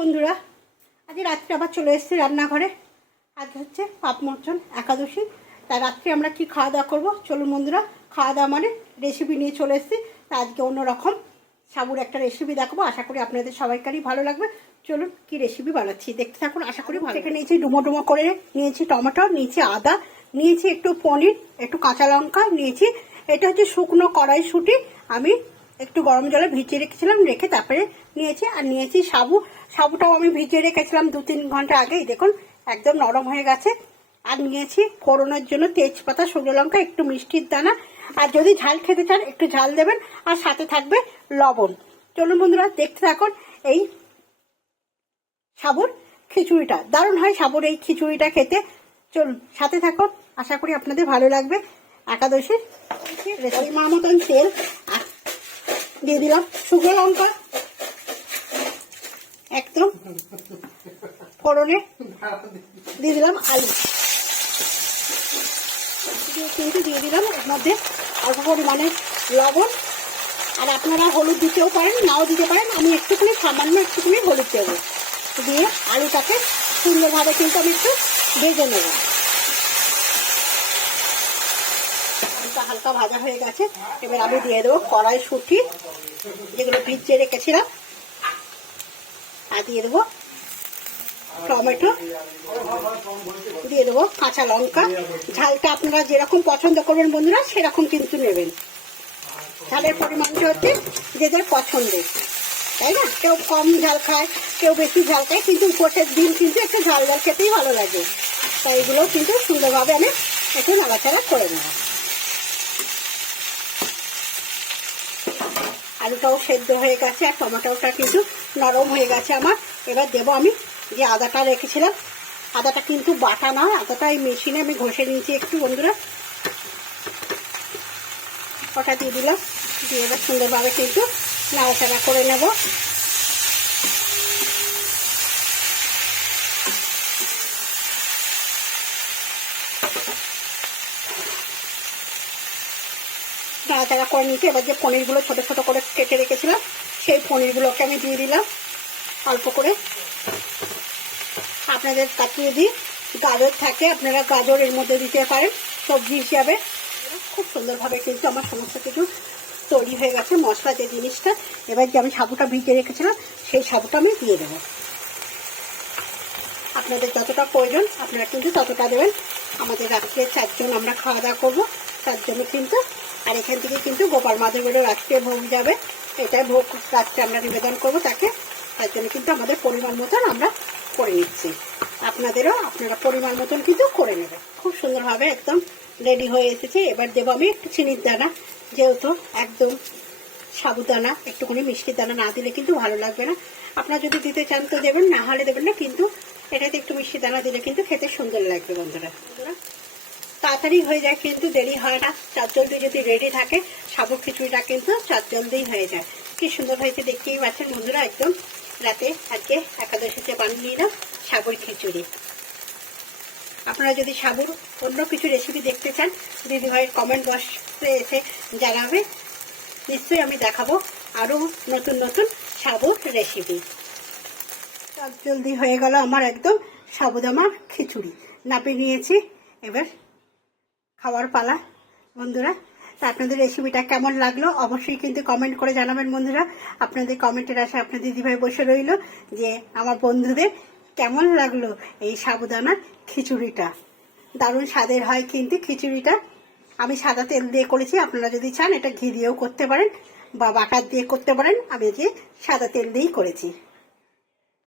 বন্ধুরা, আজ রাত্রে আবার চলে এসেছি রান্নাঘরে। আজ হচ্ছে পাপমোচন একাদশী, তাই রাত্রে আমরা কি খাওয়া দাওয়া করবো চলুন বন্ধুরা। খাওয়া দাওয়া মানে রেসিপি নিয়ে চলে এসেছি। তা আজকে অন্যরকম সাবুর একটা রেসিপি দেখাবো, আশা করি আপনাদের সবাইকারই ভালো লাগবে। চলুন কি রেসিপি বানাচ্ছি দেখতে থাকুন, আশা করি ভালো। থেকে নিয়েছি ডুমো ডুমো করে নিয়েছি টমেটো, নিয়েছি আদা, নিয়েছি একটু পনির, একটু কাঁচা লঙ্কা নিয়েছি। এটা হচ্ছে শুকনো কড়াইশুঁটি, আমি একটু গরম জলে ভিজিয়ে রেখেছিলাম, রেখে তারপরে নিয়েছি। আর নিয়েছি সাবু, সাবুটাও আমি ভিজিয়ে রেখেছিলাম 2-3 ঘন্টা আগেই, দেখুন একদম নরম হয়ে গেছে। আর নিয়েছি ফোড়নের জন্য তেজপাতা, শুকনো লঙ্কা, একটু মিষ্টির দানা, আর যদি ঝাল খেতে চান একটু ঝাল দেবেন, আর সাথে থাকবে লবণ। চলুন বন্ধুরা দেখতে থাকুন এই সাবুর খিচুড়িটা। দারুণ হয় সাবুর এই খিচুড়িটা খেতে। চলুন সাথে থাকুন, আশা করি আপনাদের ভালো লাগবে। একাদশীর পরিমাণ মতন তেল, আর দিয়ে দিলাম শুকনো লঙ্কা, একদম ফোড়নে দিয়ে দিলাম আলু, কিন্তু দিয়ে দিলাম এর মধ্যে অল্প পরিমাণে লবণ। আর আপনারা হলুদ দিতেও পারেন, নাও দিতে পারেন, আমি একটুখানি সামান্য একটুখানি হলুদ দেবো। দিয়ে আলুটাকে সুন্দরভাবে কিন্তু আমি একটু ভেজে নেব। আলুটা হালকা ভাজা হয়ে গেছে, এবার আমি দিয়ে দেবো কড়াইশুঁটি যেগুলো ভিজিয়ে রেখেছিলাম, আর দিয়ে দেবো টমেটো, দিয়ে দেবো কাঁচা লঙ্কা। ঝালটা আপনারা যেরকম পছন্দ করবেন বন্ধুরা সেরকম কিন্তু নেবেন। ঝালের পরিমাণটা হচ্ছে যে যার পছন্দের, তাই না? কেউ কম ঝাল খায়, কেউ বেশি ঝাল খায়, কিন্তু উপরের দিন কিন্তু একটু ঝাল ঝাল খেতেই ভালো লাগে। তাই এগুলো কিন্তু সুন্দরভাবে আমি একটু নাড়াচাড়া করে নেব। আলুটাও সেদ্ধ হয়ে গেছে, আর টমেটোটা কিন্তু নরম হয়ে গেছে আমার। এবার দেবো আমি যে আদাটা রেখেছিলাম, আদাটা কিন্তু বাটা নয়, আদাটা এই মেশিনে আমি ঘষে নিয়েছি একটু বন্ধুরা। ওটা দিয়ে দিলাম, দিয়ে এবার সুন্দরভাবে কিন্তু নাড়াচাড়া করে নেব। নাড়াচাড়া করে নিতে এবার যে পনিরগুলো ছোটো ছোটো করে কেটে রেখেছিলাম সেই পনিরগুলোকে আমি দিয়ে দিলাম অল্প করে। আপনাদের কাটিয়ে দিই, গাজর থাকে আপনারা গাজর এর মধ্যে দিতে পারেন সবজি হিসাবে। খুব সুন্দরভাবে কিন্তু আমার সমস্ত কিছু তৈরি হয়ে গেছে, মশলা যে জিনিসটা। এবার যে আমি সাবুটা ভিজিয়ে রেখেছিলাম সেই সাবুটা আমি দিয়ে দেবো। আপনাদের যতটা প্রয়োজন আপনারা কিন্তু ততটা দেবেন। আমাদের রাত্রে 4 জন আমরা খাওয়া দাওয়া করবো, তার জন্য কিন্তু। আর এখান থেকে কিন্তু গোপাল মাধবেরও রাত্রে ভোগ যাবে, এটাই ভোগ রাত্রে আমরা নিবেদন করবো তাকে। তার জন্য কিন্তু আমাদের পরিমাণ মতন আমরা করে নিচ্ছি, আপনাদেরও আপনারা পরিমাণ মতন কিন্তু করে নেবেন। খুব সুন্দরভাবে একদম রেডি হয়ে এসেছে। এবার দেবো আমি একটু চিনির দানা, যেহেতু একদম সাবুদানা, একটুখানি মিষ্টির দানা না দিলে কিন্তু ভালো লাগবে না। আপনারা যদি দিতে চান তো দেবেন, না হলে দেবেন না, কিন্তু এটাতে একটু মিষ্টির দানা দিলে কিন্তু খেতে সুন্দর লাগবে বন্ধুরা। তাড়াতাড়ি হয়ে যায় কিন্তু দেরি হয় না, চটজলদি যদি রেডি থাকে সাবুর খিচুড়িটা কিন্তু চটজলদিই হয়ে যায়। কি সুন্দর হয়েছে দেখতেই পাচ্ছেন বন্ধুরা। একদম রাতে আজকে একাদশীতে বানিয়ে নিলাম সাবুর খিচুড়ি। আপনারা যদি সাবুর অন্য কিছু রেসিপি দেখতে চান দিদিভাইয়ের কমেন্ট বক্সে এসে জানাবে, নিশ্চয়ই আমি দেখাবো আরও নতুন নতুন সাবুর রেসিপি। জলদি হয়ে গেল আমার একদম সাবুদানা খিচুড়ি, নাপিয়ে নিয়েছি। এবার খাওয়ার পালা বন্ধুরা। তা আপনাদের রেসিপিটা কেমন লাগলো অবশ্যই কিন্তু কমেন্ট করে জানাবেন বন্ধুরা। আপনাদের কমেন্টের আশা আপনার দিদিভাই বসে রইল যে আমার বন্ধুদের কেমন লাগলো এই সাবুদানার খিচুড়িটা। দারুণ স্বাদের হয় কিন্তু খিচুড়িটা। আমি সাদা তেল দিয়ে করেছি, আপনারা যদি চান এটা ঘি দিয়েও করতে পারেন বা বাটার দিয়ে করতে পারেন। আমি যে সাদা তেল দিয়েই করেছি।